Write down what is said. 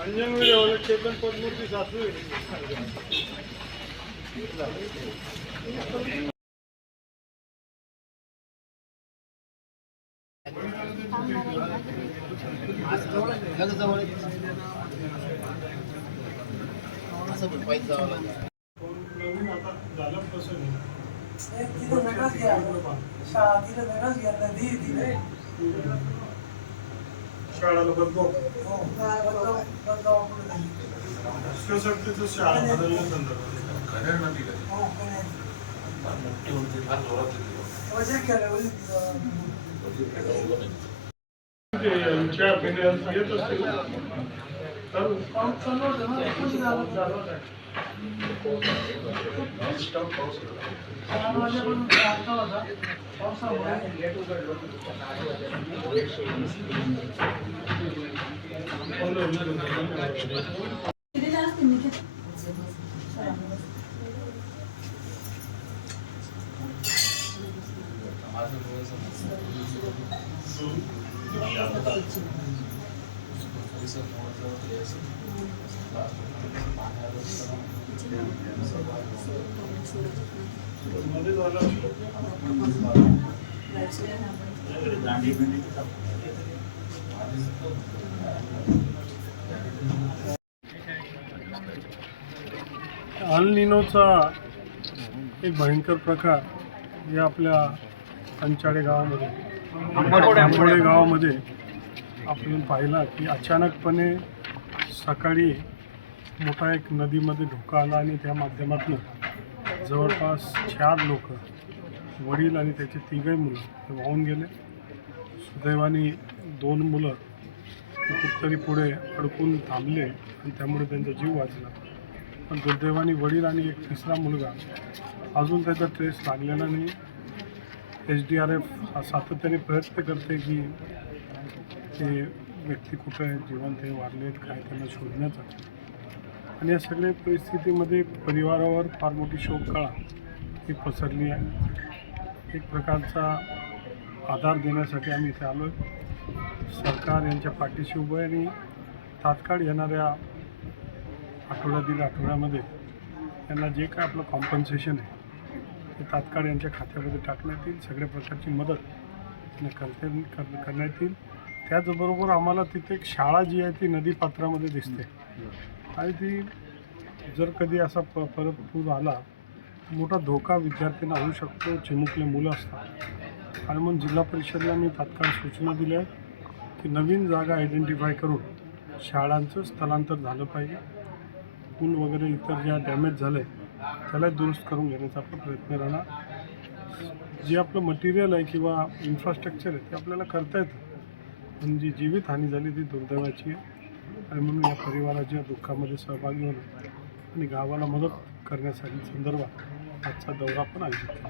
अंजन चेतन पदमूर्ती सासू शाळेला बदलो शाळा चहा पिण्यास येत असतील अल निनोचा एक भयंकर प्रकार या आपल्या पंचाळे गावामध्ये आंबोडे गावामध्ये आपण पाहिला की अचानकपणे सकाळी मोठा एक नदीमध्ये धोका आला आणि त्या माध्यमातून जवळपास 4 लोक वडील आणि त्याचे 3 मुलं ते वाहून गेले. सुदैवाने 2 मुलं कुठेतरी पुढे अडकून थांबले आणि त्यामुळे त्यांचा जीव वाचला. पण दुर्दैवाने वडील आणि एक 3रा मुलगा अजून त्याचा ट्रेस लागलेला नाही. SDRF हा सातत्याने प्रयत्न करते की ते व्यक्ती कुठे आहेत, जिवंत आहे, वारले आहेत, काय त्यांना शोधण्याचा. आणि या सगळ्या परिस्थितीमध्ये परिवारावर फार मोठी शोककळा ही पसरली आहे. एक प्रकारचा आधार देण्यासाठी आम्ही इथे आलो आहे. सरकार यांच्या पाठीशी उभं आहे आणि तात्काळ येणाऱ्या आठवड्यामध्ये त्यांना जे काय आपलं कॉम्पन्सेशन आहे ते तात्काळ यांच्या खात्यामध्ये टाकण्यात येईल. सगळ्या प्रकारची मदत करण्यात येईल. त्याचबरोबर आम्हाला तिथे एक शाळा जी आहे ती नदीपात्रामध्ये दिसते आणि ती जर कधी असा परत पूर आला मोठा धोका विद्यार्थ्यांना होऊ शकतो. चिमुकले मुलं असतात आणि म्हणून जिल्हा परिषदेला मी तात्काळ सूचना दिल्या आहेत की नवीन जागा आयडेंटिफाय करून शाळांचं स्थलांतर झालं पाहिजे. पूल वगैरे इतर ज्या डॅमेज झालं आहे त्याला दुरुस्त करून घेण्याचा आपला प्रयत्न राहणार. जे आपलं मटेरियल आहे किंवा इन्फ्रास्ट्रक्चर आहे ते आपल्याला करता येतं, पण जी जीवितहानी झाली ती दुर्दैवाची आहे. आणि म्हणून या परिवाराच्या दुःखामध्ये सहभागी होणं आणि गावाला मदत करण्यासाठी संदर्भात आजचा दौरा पण आयोजित केला.